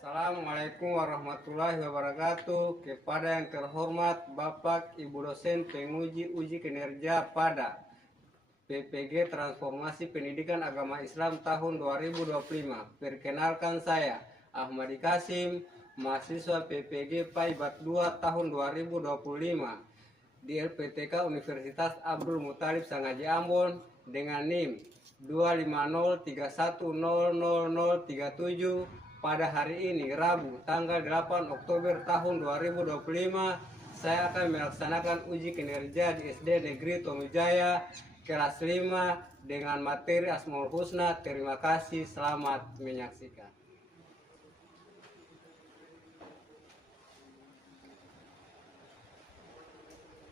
Assalamualaikum warahmatullahi wabarakatuh. Kepada yang terhormat Bapak Ibu dosen penguji uji kinerja pada PPG Transformasi Pendidikan Agama Islam tahun 2025. Perkenalkan saya Ahmadi Kasim, mahasiswa PPG Paibat 2 tahun 2025 di LPTK Universitas Abdul Muthalib Sangaji Ambon dengan NIM 250310037. Pada hari ini Rabu tanggal 8 Oktober tahun 2025 saya akan melaksanakan uji kinerja di SD Negeri Tomujaya kelas 5 dengan materi Asmaul Husna. Terima kasih, selamat menyaksikan.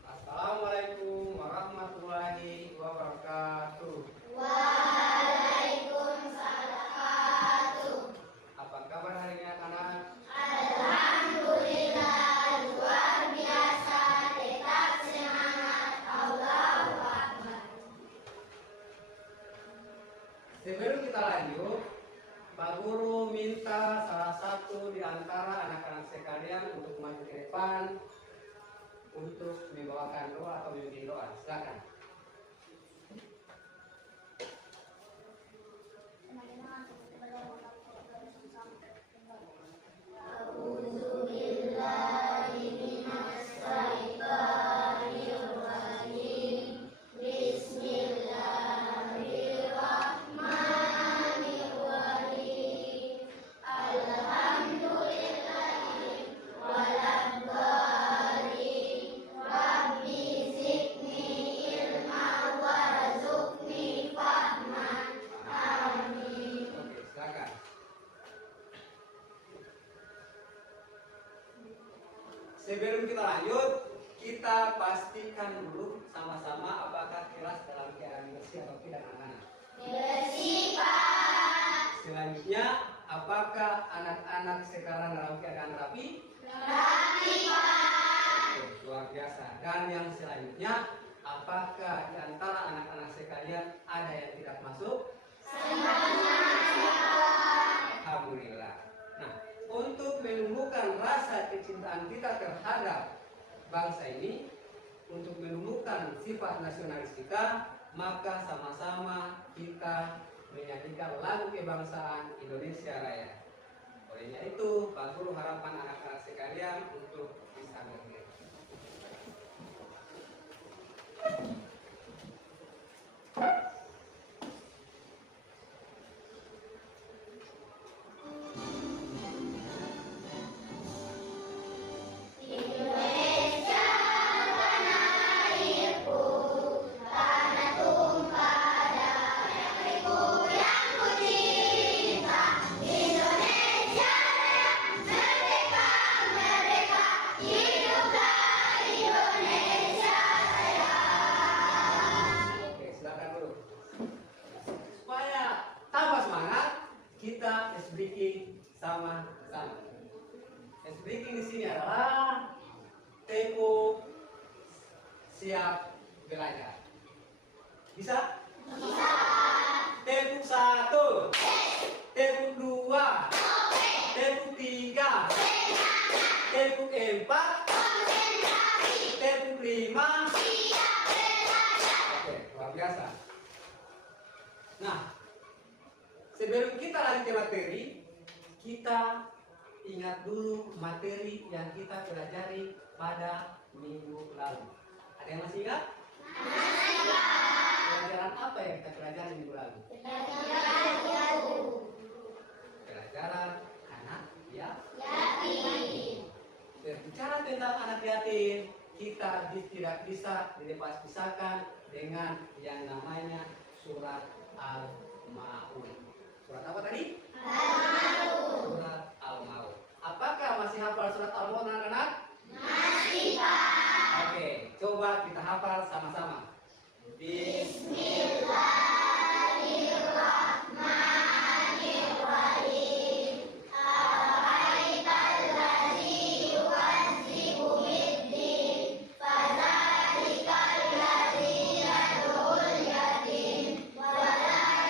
Assalamualaikum warahmatullahi wabarakatuh. Waalaikumsalam. Apa kabar hari ini anak-anak? Alhamdulillah, luar biasa, tetap semangat, Allahu Akbar. Sebelum kita lanjut, Pak Guru minta salah satu di antara anak-anak sekalian untuk maju ke depan untuk membawakan doa atau memimpin doa. Silakan. A'udzubillahi minasyaitonirrajim. Bismillahirrahmanirrahim. Alhamdulillahi waladzallin. Rabbi zidni ilma warzuqni fahman. Amin. Oke, silakan. Sebelum kita lanjut, kita pastikan dulu sama-sama apakah kelas dalam keadaan bersih atau tidak, anak-anak. Bersih, Pak. Selanjutnya, apakah anak-anak sekarang dalam keadaan rapi? Rapi, Pak. Oke, luar biasa. Dan yang selanjutnya, apakah di antara anak-anak sekalian ada yang tidak masuk? Semuanya, Pak. Alhamdulillah. Nah, untuk menumbuhkan rasa kecintaan kita terhadap bangsa ini, untuk menumbuhkan sifat nasionalis kita, maka sama-sama kita menyanyikan lagu kebangsaan Indonesia Raya. Olehnya itu, Pak Guru harapan anak-anak sekalian untuk bisa berdiri. Indonesia tanah airku, tanah tumpah darahku yang ku cinta. Indonesia merdeka, merdeka, hiduplah Indonesia Raya. Oke, silakan dulu. Supaya tambah semangat, kita speaking sama-sama. Speaking di sini adalah tempo siap belajar. Bisa? Bisa. Tempo 1, tempo 2, tempo 3, tempo 4, Konsentrasi, tempo 5. siap belajar. Oke, luar biasa. Nah, sebelum kita lanjut ke materi, kita ingat dulu materi yang kita pelajari pada minggu lalu. Ada yang masih ingat? Pelajaran apa yang kita pelajari minggu lalu? Pelajaran anak yatim. Berbicara tentang anak yatim, kita tidak bisa dilepas-pisahkan dengan yang namanya surat Al-Maun. Surat apa tadi? Surat Al-Maun. Apakah masih hafal surat Al-Maun, anak-anak? Masih, Pak. Oke, coba kita hafal sama-sama. Bismillahirrahmanirrahim. Ara'aital-ladzi yukadzibu bid-din, fadzalikal ladzi yad'ul yatim, wa la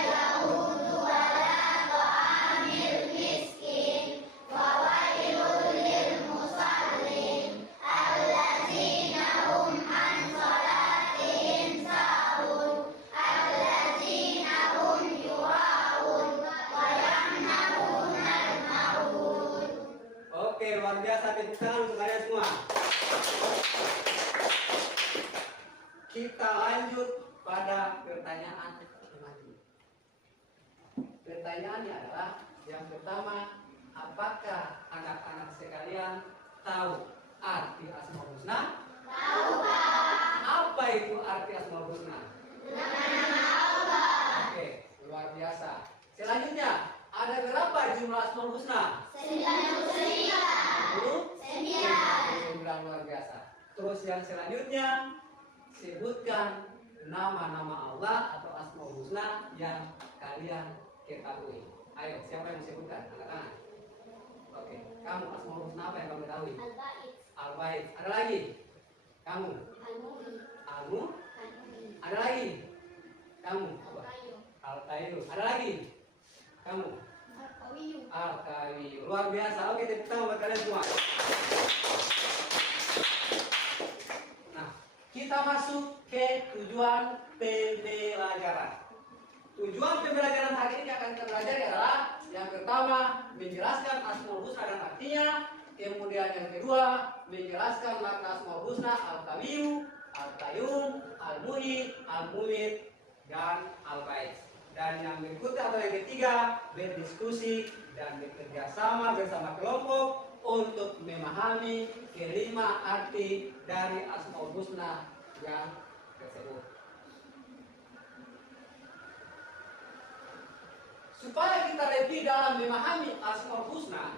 yahudu wa la ta'amil miskin, wa luar biasa, tepuk tangan untuk kalian semua. Kita lanjut pada pertanyaan selanjutnya. Pertanyaannya adalah yang pertama, apakah anak-anak sekalian tahu arti Asmaul Husna? Tahu, Pak. Apa itu arti Asmaul Husna? Nama-nama Allah. Oke, luar biasa. Selanjutnya, ada berapa jumlah Asmaul Husna? 99. 9 luar biasa. Terus yang selanjutnya, sebutkan nama-nama Allah atau Asmaul Husna yang kalian ketahui. Ayo, siapa yang sebutkan? Anak-anak. Oke, kamu Asmaul Husna apa yang kamu ketahui? Al-Bait. Al-Bait. Ada lagi? Kamu? Al-Mu'min. Almu? Al-Mu'min. Ada lagi? Kamu? Apa? Al-Qayyum. Al-Qayyum. Ada lagi? Kamu? Al-Qawiyyum. Al-Qayyum. Luar biasa. Oke, tepuk tangan buat kalian semua. Nah, kita masuk ke tujuan pembelajaran. Tujuan pembelajaran hari ini akan kita pelajari adalah yang pertama, menjelaskan Asmaul Husna dan artinya. Kemudian yang kedua, menjelaskan makna Asmaul Husna, Al-Qawiyyu, Al-Qayyum, Al-Mu'id, Al-Mu'id, dan Al-Bait. Dan yang berikutnya atau yang ketiga, berdiskusi dan bekerja sama bersama kelompok untuk memahami kelima arti dari Asmaul Husna yang tersebut. Supaya kita lebih dalam memahami Asmaul Husna,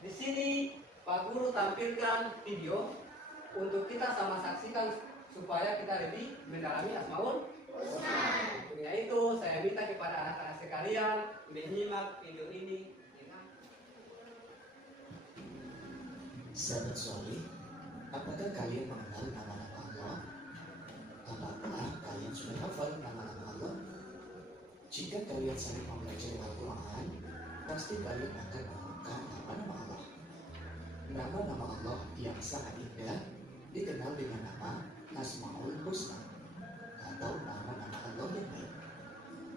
di sini Pak Guru tampilkan video untuk kita sama saksikan supaya kita lebih mendalami Asmaul Husna. Untuk itu saya minta kepada anak-anak sekalian menyimak video ini. Sahabat soleh, apakah kalian mengenal nama-nama Allah? Apakah kalian sudah hafal nama-nama Allah? Jika kalian sering mempelajari Al-Quran, pasti kalian akan menemukan nama-nama Allah. Nama-nama Allah yang sangat indah dikenal dengan nama Asmaul Husna atau nama-nama Allah yang baik.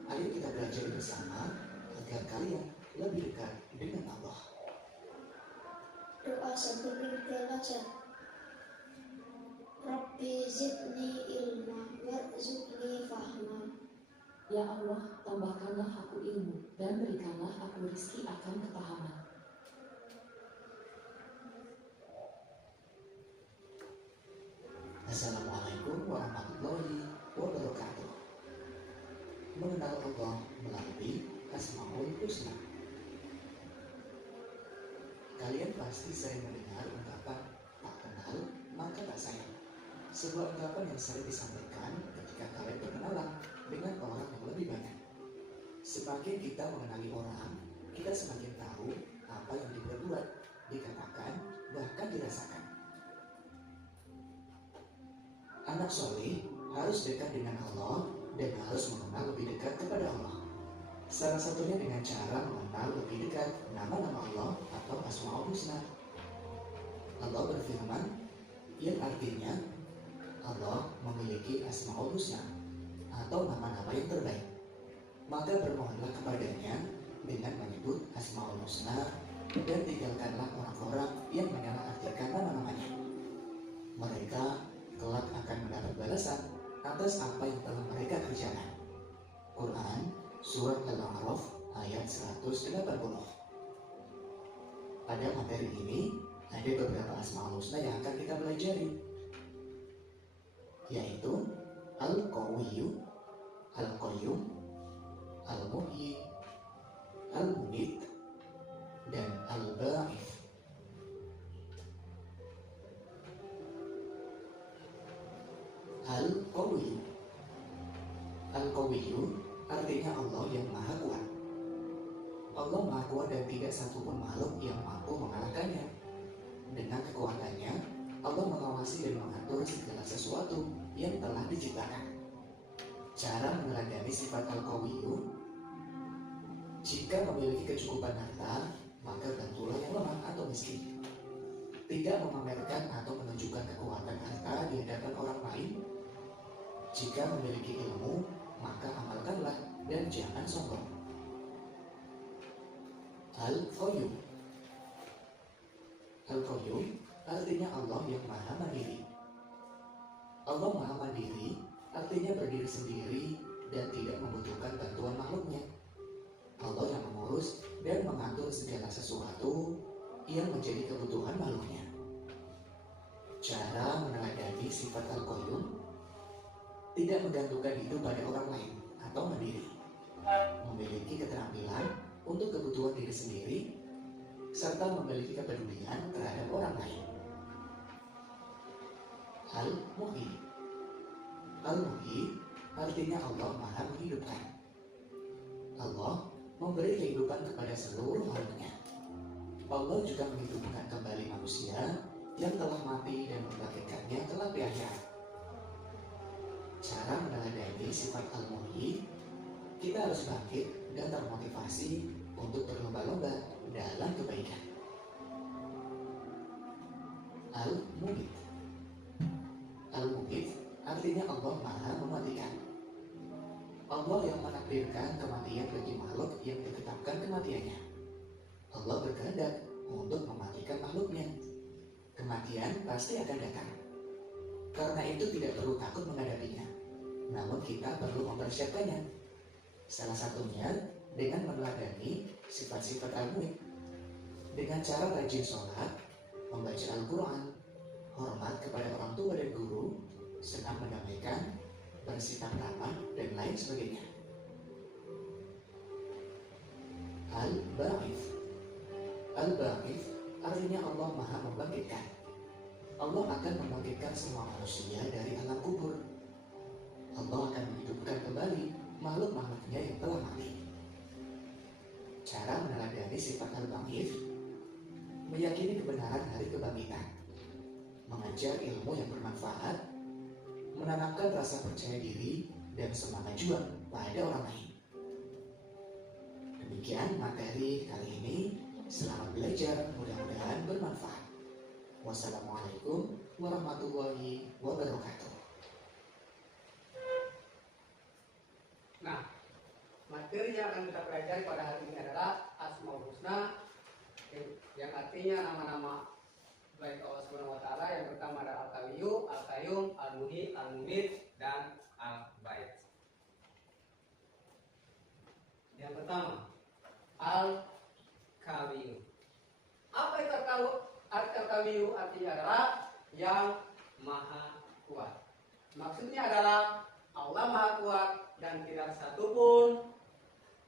Ayo kita belajar bersama agar kalian lebih dekat dengan Allah. Doa sebelum belajar. Rabbi zidni ilma warzuqni fahma. Ya Allah, tambahkanlah aku ilmu dan berikanlah aku rezeki akan kepahaman. Assalamualaikum warahmatullahi wabarakatuh. Mengenal Allah melalui Asmaul Husna. Kalian pasti sering mendengar ungkapan tak kenal maka tak sayang. Sebuah ungkapan yang sering disampaikan ketika kalian berkenalan dengan orang yang lebih banyak. Semakin kita mengenali orang, kita semakin tahu apa yang diperbuat, dikatakan, bahkan dirasakan. Anak soleh harus dekat dengan Allah dan harus mengenal lebih dekat kepada Allah. Salah satunya dengan cara mengenal lebih dekat nama-nama Allah atau Asmaul Husna. Allah berfirman yang artinya Allah memiliki Asmaul Husna atau nama-nama yang terbaik. Maka bermohonlah kepadanya dengan menyebut Asmaul Husna dan tinggalkanlah orang-orang yang menyalahartikan nama-namanya. Mereka kelak akan mendapat balasan atas apa yang telah mereka kerjakan. Quran Surat Al-A'raf ayat 180. Pada materi ini ada beberapa Asmaul Husna yang akan kita pelajari, yaitu Al-Qawiyyu, Al-Qayyum, Al-Muhyi, Al-Mumit, dan Al-Ba'ith. Al-Qawiyyu. Al-Qawiyyu artinya Allah yang maha kuat. Allah maha kuat dan tidak satupun makhluk yang mampu mengalahkannya. Dengan kekuatannya, Allah mengawasi dan mengatur segala sesuatu yang telah diciptakan. Cara meneladani sifat Al-Qawiyyu: jika memiliki kecukupan harta, maka bantulah yang lemah atau miskin. Tidak memamerkan atau menunjukkan kekuatan harta di hadapan orang lain. Jika memiliki ilmu, maka amalkanlah dan jangan sombong. Al-Qayyum. Al-Qayyum artinya Allah yang maha mandiri. Allah maha mandiri artinya berdiri sendiri dan tidak membutuhkan bantuan makhluknya. Allah yang mengurus dan mengatur segala sesuatu yang menjadi kebutuhan makhluknya. Cara meneladani sifat Al-Qayyum: tidak menggantungkan hidup pada orang lain atau mandiri, memiliki keterampilan untuk kebutuhan diri sendiri, serta memiliki kepedulian terhadap orang lain. Al-Muhyi. Al-Muhyi artinya Allah maha menghidupkan. Allah memberi kehidupan kepada seluruh makhluknya. Allah juga menghidupkan kembali manusia yang telah mati dan membangkitkannya kelak di akhirat. Cara meneladani sifat Al-Muhyi: kita harus bangkit dan termotivasi untuk berlomba-lomba dalam kebaikan. Al-Mumit. Al-Mumit artinya Allah maha mematikan. Allah yang menakdirkan kematian bagi makhluk yang ditetapkan kematiannya. Allah berkehendak untuk mematikan makhluknya. Kematian pasti akan datang. Karena itu tidak perlu takut menghadapinya. Namun kita perlu mempersiapkannya. Salah satunya dengan meneladani sifat-sifat Al-Muhyi. Dengan cara rajin sholat, membaca Al-Quran, hormat kepada orang tua dan guru, senang mendamaikan, bersikap ramah, dan lain sebagainya. Al-Ba'ith. Al-Ba'ith artinya Allah maha membangkitkan. Allah akan membangkitkan semua manusia dari alam kubur. Allah akan menghidupkan kembali makhluk-makhluknya yang telah mati. Cara meneladani sifat Al-Ba'ith: meyakini kebenaran hari kebangkitan, mengajar ilmu yang bermanfaat, menanamkan rasa percaya diri dan semangat juang pada orang lain. Demikian materi kali ini. Selamat belajar, mudah-mudahan bermanfaat. Wassalamualaikum warahmatullahi wabarakatuh. Nah, materi yang akan kita pelajari pada hari ini adalah Asmaul Husna, yang artinya nama-nama baik Allah Subhanahu wa taala. Yang pertama adalah Al-Qawiyyu, Al-Qayyum, Al-Muhyi, Al-Mumit, dan Al-Ba'ith. Yang pertama, Al-Qawiyyu. Apa itu Al-Qawiyyu? Artinya adalah yang maha kuat. Maksudnya adalah Allah maha kuat dan tidak satupun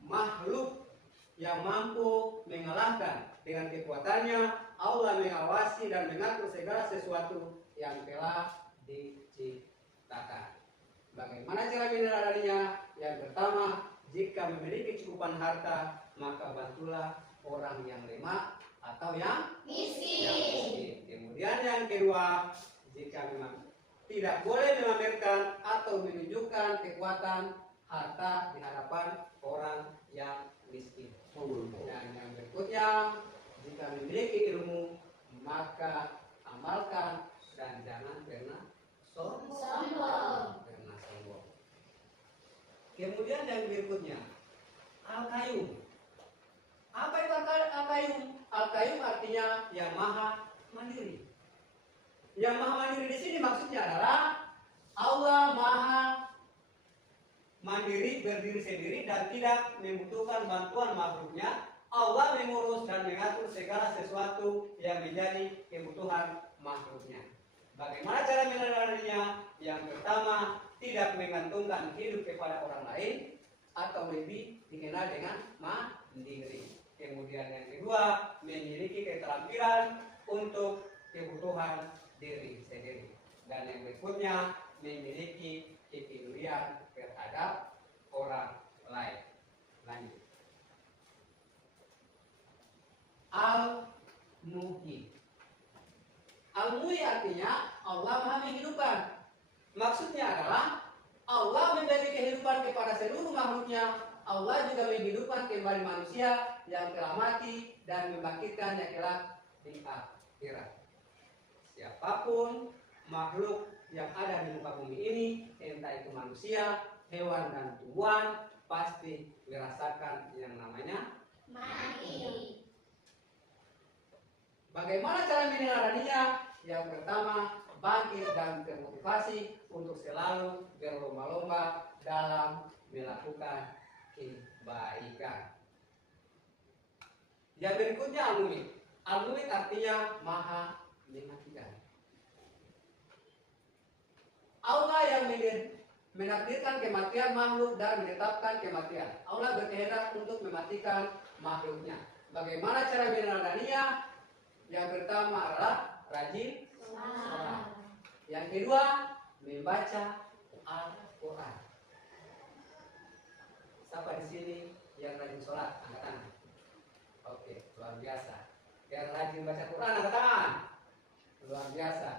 makhluk yang mampu mengalahkan. Dengan kekuatannya Allah mengawasi dan mengatur segala sesuatu yang telah diciptakan. Bagaimana cara meneladaninya? Yang pertama, jika memiliki cukupan harta, maka bantulah orang yang lemah atau yang miskin. Kemudian yang kedua, jika memang tidak boleh memamerkan atau menunjukkan kekuatan harta di hadapan orang yang miskin. Dan yang berikutnya, jika memiliki ilmu, maka amalkan dan jangan pernah sombong. Kemudian yang berikutnya, Al-Qayyum. Apa itu Al-Qayyum? Al-Qayyum artinya yang maha mandiri. Yang maha mandiri di sini maksudnya adalah Allah maha mandiri, berdiri sendiri dan tidak membutuhkan bantuan makhluknya. Allah mengurus dan mengatur segala sesuatu yang menjadi kebutuhan makhluknya. Bagaimana cara meneladaninya? Yang pertama, tidak menggantungkan hidup kepada orang lain atau lebih dikenal dengan mandiri. Kemudian yang kedua, memiliki keterampilan untuk kebutuhan diri sendiri. Dan yang berikutnya, memiliki kepedulian terhadap orang lain. Lanjut. Al-Muhyi. Al-Muhyi artinya Allah maha menghidupkan. Maksudnya adalah Allah memberi kehidupan kepada seluruh makhluknya. Allah juga menghidupkan kembali manusia yang telah mati dan membangkitkannya kelak di akhirat. Siapapun makhluk yang ada di muka bumi ini, entah itu manusia, hewan dan tumbuhan, pasti merasakan yang namanya mati. Bagaimana cara meneladaninya? Yang pertama, bangkit dan termotivasi untuk selalu berlomba-lomba dalam melakukan kebaikan. Yang berikutnya al-mumit. Al-mumit artinya maha mematikan. Allah yang menakdirkan kematian makhluk dan menetapkan kematian. Allah berkehendak untuk mematikan makhluknya. Bagaimana cara meneladaninya? Yang pertama adalah rajin sholat. Yang kedua, membaca Al-Quran. Siapa di sini yang rajin sholat? Angkat tangan. Oke, luar biasa. Yang rajin baca Quran, angkat tangan. Luar biasa.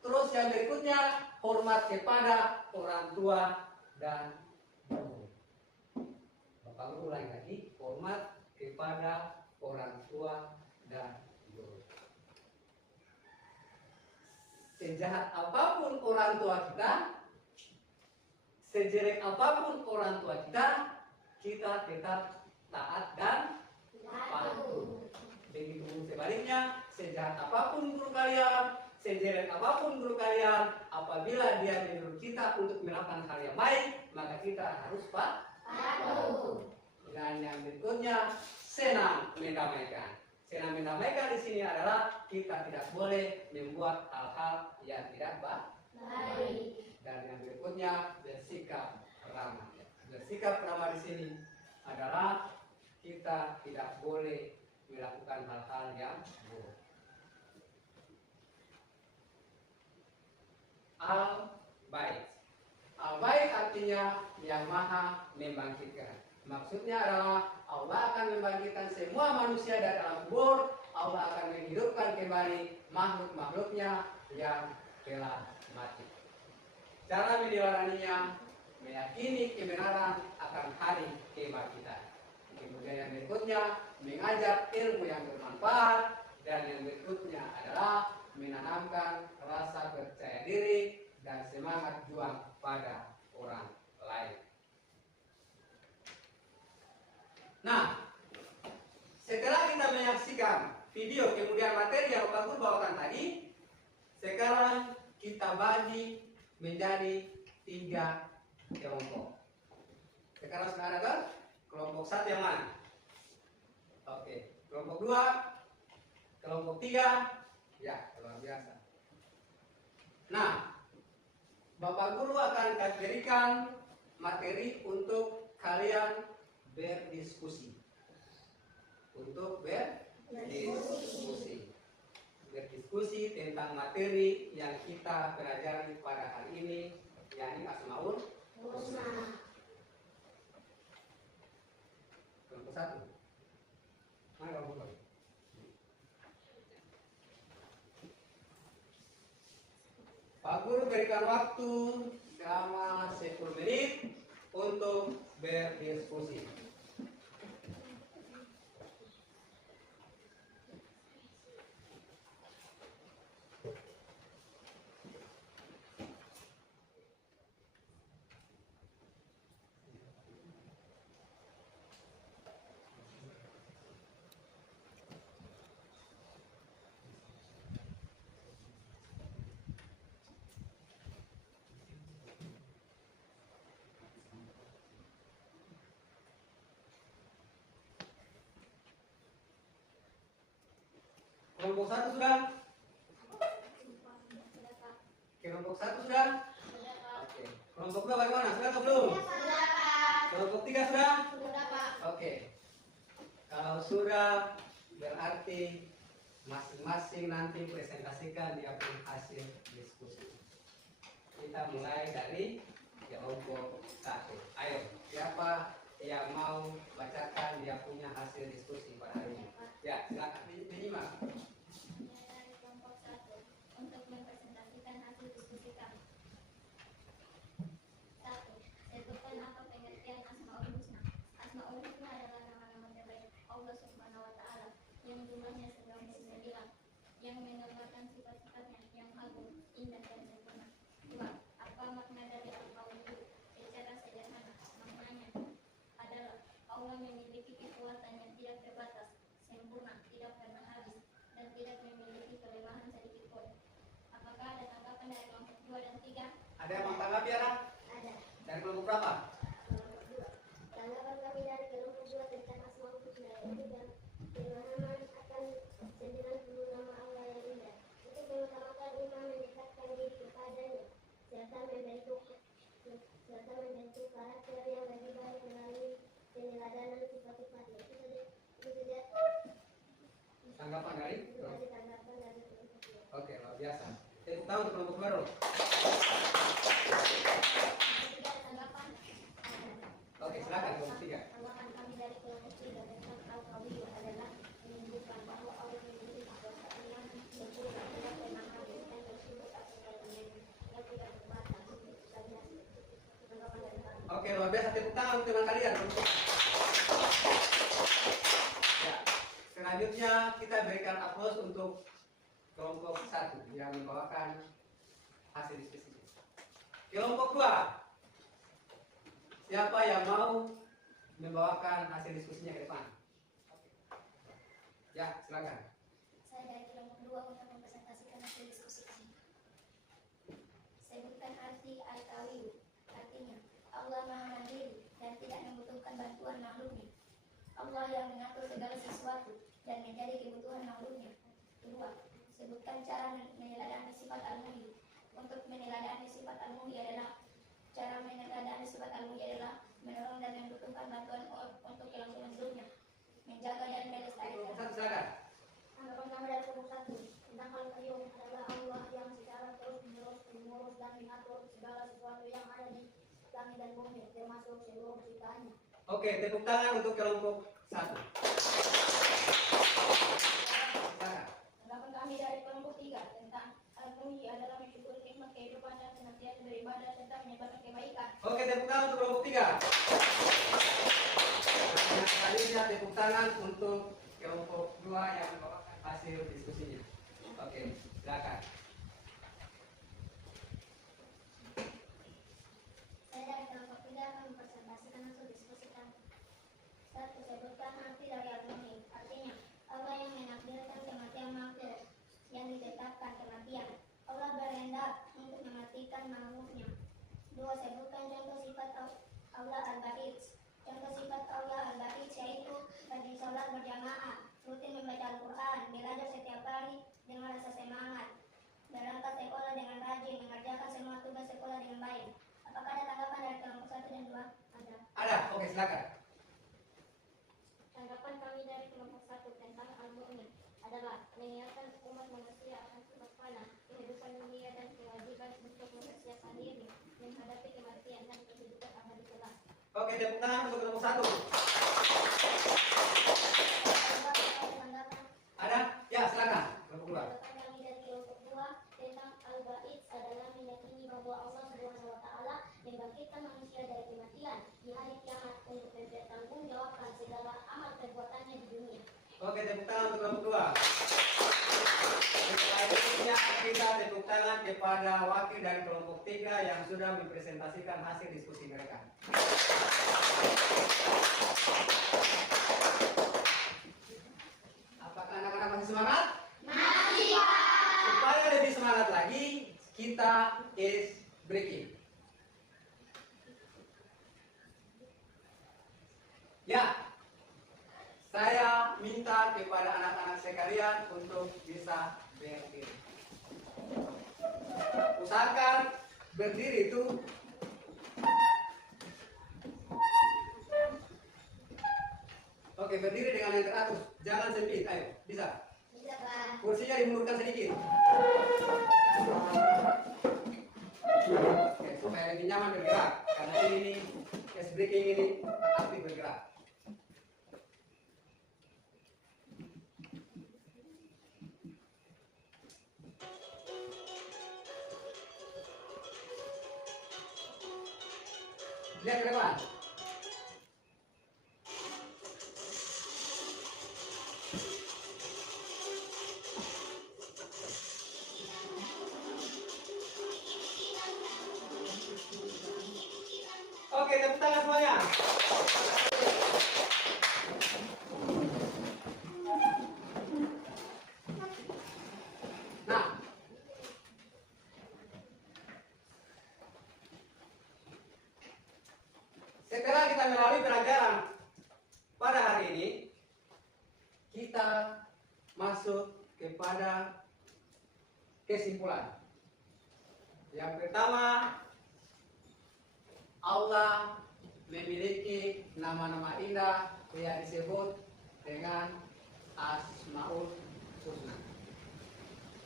Terus yang berikutnya, hormat kepada orang tua dan guru. Bapak guru lagi, hormat kepada orang tua dan guru. Sejahat apapun orang tua kita, sejelek apapun orang tua kita, kita tetap taat dan patuh. Begitu sebaliknya, sejahat apapun guru kalian, sejelek apapun guru kalian, apabila dia menyuruh kita untuk melakukan hal yang baik, maka kita harus patuh. Dan yang berikutnya, senang mendamaikan. Senang mendamaikan di sini adalah kita tidak boleh membuat hal-hal yang tidak baik. Dan yang berikutnya, bersikap ramah. Bersikap ramah di sini adalah kita tidak boleh melakukan hal-hal yang buruk. Al-Bait. Al-Bait artinya yang maha membangkitkan. Maksudnya adalah Allah akan membangkitkan semua manusia dari alam kubur. Allah akan menghidupkan kembali makhluk-makhluknya yang telah mati. Cara meneladaninya, meyakini kebenaran akan hari kebangkitan. Kemudian yang berikutnya, mengajar ilmu yang bermanfaat. Dan yang berikutnya adalah menanamkan rasa percaya diri dan semangat juang pada orang lain. Nah, setelah kita menyaksikan video kemudian materi yang Bapak Guru bawakan tadi, sekarang kita bagi menjadi 3 kelompok. Sekarang sudah ada kan? Kelompok 1 yang mana? Oke, kelompok 2, kelompok 3, ya luar biasa. Nah, Bapak Guru akan berikan materi untuk kalian berdiskusi. Untuk berdiskusi. Berdiskusi tentang materi yang kita pelajari pada hari ini, yakni Asmaul Husna. Kelompok 1. Mana kelompok 2? Pak Guru berikan waktu selama 10 menit untuk berdiskusi. Kelompok 1 sudah? Kelompok 1 sudah? Oke. Kelompok 2 bagaimana? Sudah atau belum? Kelompok 3 sudah? Oke. Kalau sudah, berarti masing-masing nanti presentasikan dia punya hasil diskusi. Kita mulai dari kelompok 1. Ayo, siapa yang mau bacakan dia punya hasil diskusi pada hari ini? Ya, silakan menyimak. Dari kelompok 1 untuk mempresentasikan hasil diskusi kami. 1. Tentukan apa pengertian Asmaul Husna. Asmaul Husna adalah nama-nama terbaik Allah Subhanahu wa taala yang jumlahnya 99, yang menggambarkan sifat-sifatnya yang agung, indah dan sempurna. 2. Apa makna dari Al-Qawi? Secara sederhana, maknanya adalah Allah memiliki kekuatan yang tidak terbatas, sempurna, tidak pernah habis, biasa. Tepuk tangan untuk kelompok baru. Ketiga, tanggapan Oke, silakan kelompok 3. tanggapan kami dari kelompok 3 tentang al-qawi adalah menunjukkan bahwa Allah memiliki kekuasaan yang sempurna dalam menangkan dan tersebut atas yang tidak terbatas. Tanggapan dari kami. Oke, luar biasa, tepuk tangan untuk teman kalian. Ya, selanjutnya kita berikan aplaus untuk kelompok 1 yang membawakan hasil diskusi. Kelompok 2. Siapa yang mau membawakan hasil diskusinya ke depan? Ya, silakan. Saya dari kelompok 2 untuk mempresentasikan hasil diskusi kami. Sebutkan arti al-qawi, artinya Allah Maha Mandiri dan tidak membutuhkan bantuan makhluknya. Allah yang mengatur segala sesuatu dan menjadi kebutuhan makhluknya. Kedua, sebutkan cara meneladani sifat al-muhyi. Untuk meneladani sifat al-muhyi adalah cara meneladani sifat al-muhyi adalah menolong dan membutuhkan bantuan untuk kelangsungan hidupnya, menjaga dan melestarikan. Satu, silakan. Tanggapan kami dari kelompok 1 tentang al-qayyum adalah Allah yang secara terus menerus mengurus dan mengatur segala sesuatu yang ada di langit dan bumi, termasuk seluruh ciptaannya. Oke, tepuk tangan untuk kelompok 1. Silakan. Tanggapan kami dari kelompok 3 tentang al-muhyi adalah mensyukur nikmat kehidupan dan senantiasa beribadah serta menyebarkan kebaikan. Oke, tepuk tangan untuk kelompok 3. Nah, selanjutnya tepuk tangan untuk kelompok 2 yang membawakan hasil diskusinya. Oke, silakan. Saya dari kelompok 3 akan mempresentasikan hasil diskusi kami. 1. Sebutkan arti dari al-muhyi. Artinya, Allah yang menakdirkan kematian makhluk yang ditetapkan kematian. Allah berkehendak untuk mematikan makhluknya. 2. Sebutkan contoh sifat Allah al-Ba'id. Contoh sifat Allah al-Ba'id yaitu rajin sholat berjamaah, rutin membaca Al-Quran, belajar setiap hari dengan rasa semangat, berangkat sekolah dengan rajin, mengerjakan semua tugas sekolah dengan baik. Apakah ada tanggapan dari kelompok 1 dan 2? Ada. Ada, oke silakan. Tanggapan kami dari kelompok 1 tentang al-mu'min adalah mengingatkan umat manusia akan sifat fana, kehidupan dunia dan kewajiban untuk mempersiapkan diri menghadapi kematian dan kehidupan abadi kelak. Oke, tepuk tangan untuk kelompok 1. Tanggapan Ada? Ya, silakan. Kelompok 2. kami dari kelompok 2 tentang al-ba'id adalah meyakini bahwa Allah Subhanahu wa taala membangkitkan manusia dari kematian di hari kiamat untuk mempertanggungjawabkan segala amal perbuatannya di dunia. Oke, tepuk tangan untuk kelompok 2. Selanjutnya kita tepuk tangan kepada wakil dari kelompok 3 yang sudah mempresentasikan hasil diskusi mereka. Apakah anak-anak masih semangat? Masih, Pak. Supaya lebih semangat lagi, kita is breaking. Ya, saya minta kepada anak-anak sekalian untuk bisa berdiri. Usahakan berdiri itu oke, berdiri dengan yang teratur, jangan sempit, ayo, bisa. Bisa, Pak. Kursinya dimundurkan sedikit. Oke, supaya lebih nyaman bergerak, karena ini ice breaking ini aktif bergerak. Lihat ke depan. Oke, tepuk tangan semuanya. Nah, setelah kita melalui pelajaran pada hari ini, kita masuk kepada kesimpulan. Yang pertama, Allah memiliki nama-nama indah yang disebut dengan Asmaul Husna.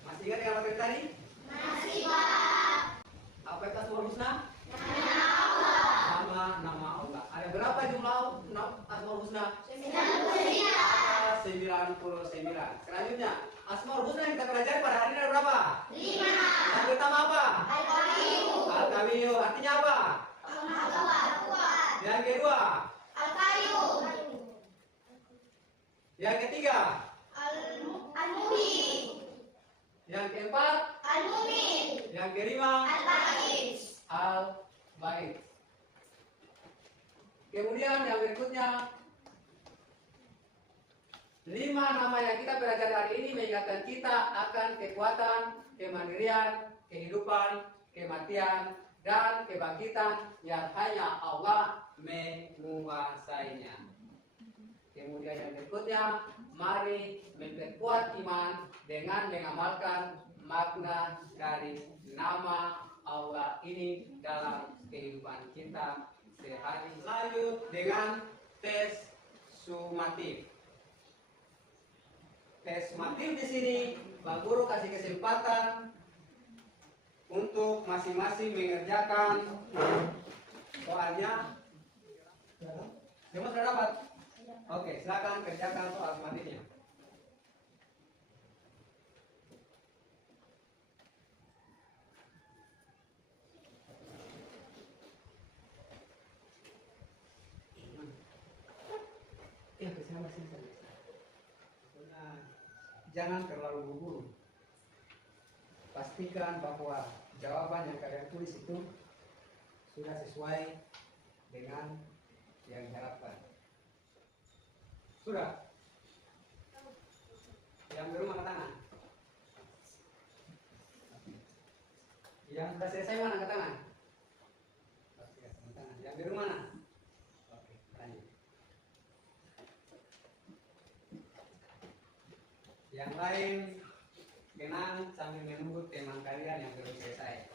Masih ingat dengan materi tadi? Masih, Pak. Apa itu Asmaul Husna? Nama Allah. Ada berapa jumlah Asmaul Husna? 99. Selanjutnya, Asmaul Husna yang kita pelajari pada hari ini ada berapa? 5. Yang pertama apa? Al-Qawiyu. Artinya apa? Yang kedua? Yang ketiga? Yang keempat? Yang kelima? Al-Bait. Kemudian yang berikutnya, 5 nama yang kita pelajari hari ini mengingatkan kita akan kekuatan, kemandirian, kehidupan, kematian, dan kebangkitan yang hanya Allah menguasainya. Kemudian yang berikutnya, mari memperkuat iman dengan mengamalkan makna dari nama Allah ini dalam kehidupan kita sehari. Lanjut dengan tes sumatif. Tes sumatif di sini, Bang Guru kasih kesempatan untuk masing-masing mengerjakan soalnya. Semua sudah dapat? Oke, silakan kerjakan soal sumatifnya. Jangan terlalu buru-buru. Pastikan bahwa jawaban yang kalian tulis itu sudah sesuai dengan yang diharapkan. Sudah? Yang belum angkat tangan. Yang sudah selesai mana angkat tangan? Oke, angkat tangan. Yang biru mana? Oke, lanjut. Yang lain tenang sambil menunggu teman kalian yang belum selesai.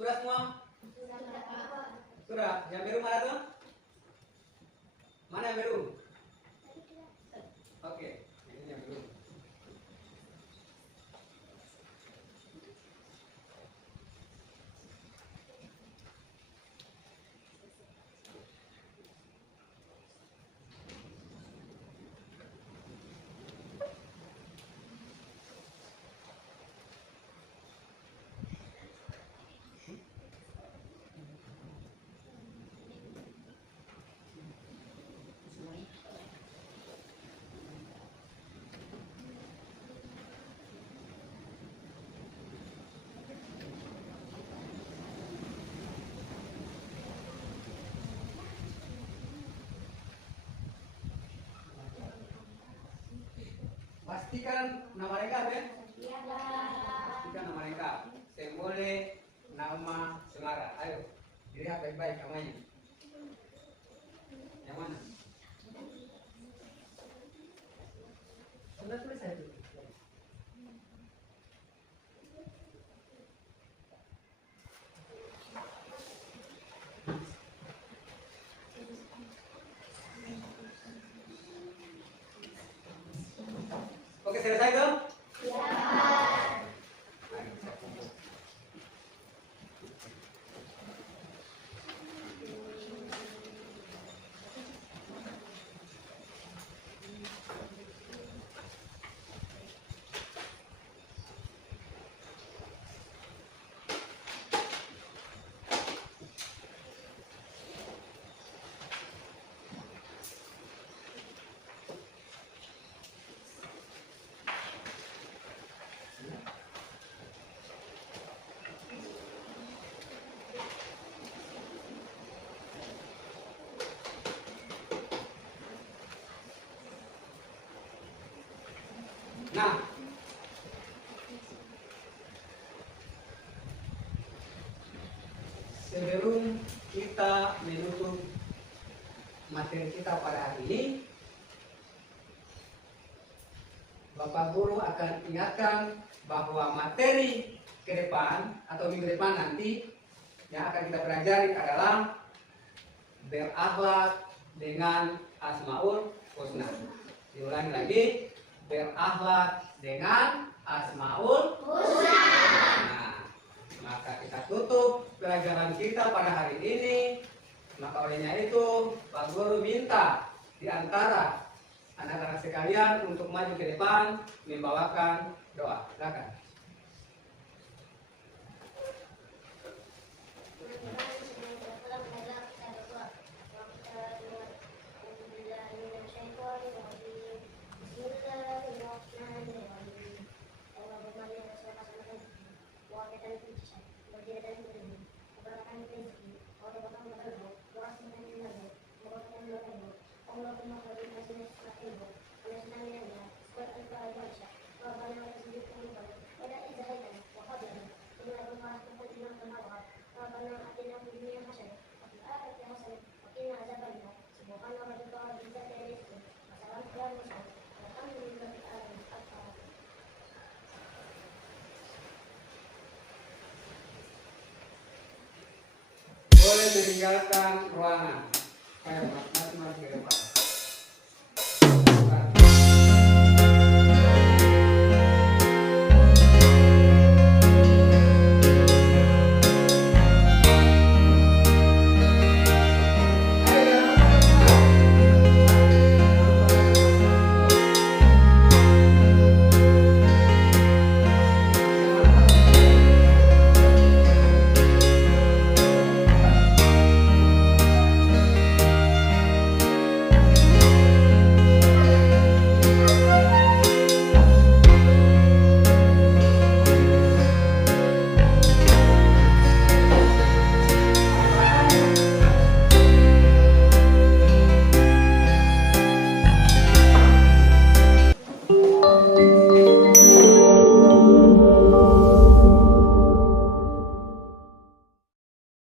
Sudah semua? Sudah. Yang biru mana tuh? Mana yang biru? Oke, ini yang biru. Pastikan nama lengkap ya. Pastikan nama lengkap. Semole nama semara. Ayo, dilihat baik-baik namanya. Yang mana? Sudah tulis saya tuh. Oke, selesai dong? Sebelum kita menutup materi kita pada hari ini, Bapak Guru akan ingatkan bahwa materi ke depan atau minggu depan nanti yang akan kita pelajari adalah berakhlak dengan Asmaul Husna. Diulangi lagi, berakhlak dengan Asmaul Husna. Nah, maka kita tutup pelajaran kita pada hari ini. Maka olehnya itu, Pak Guru minta di antara anak-anak sekalian untuk maju ke depan membawakan doa. Silakan. Boleh meninggalkan ruangan.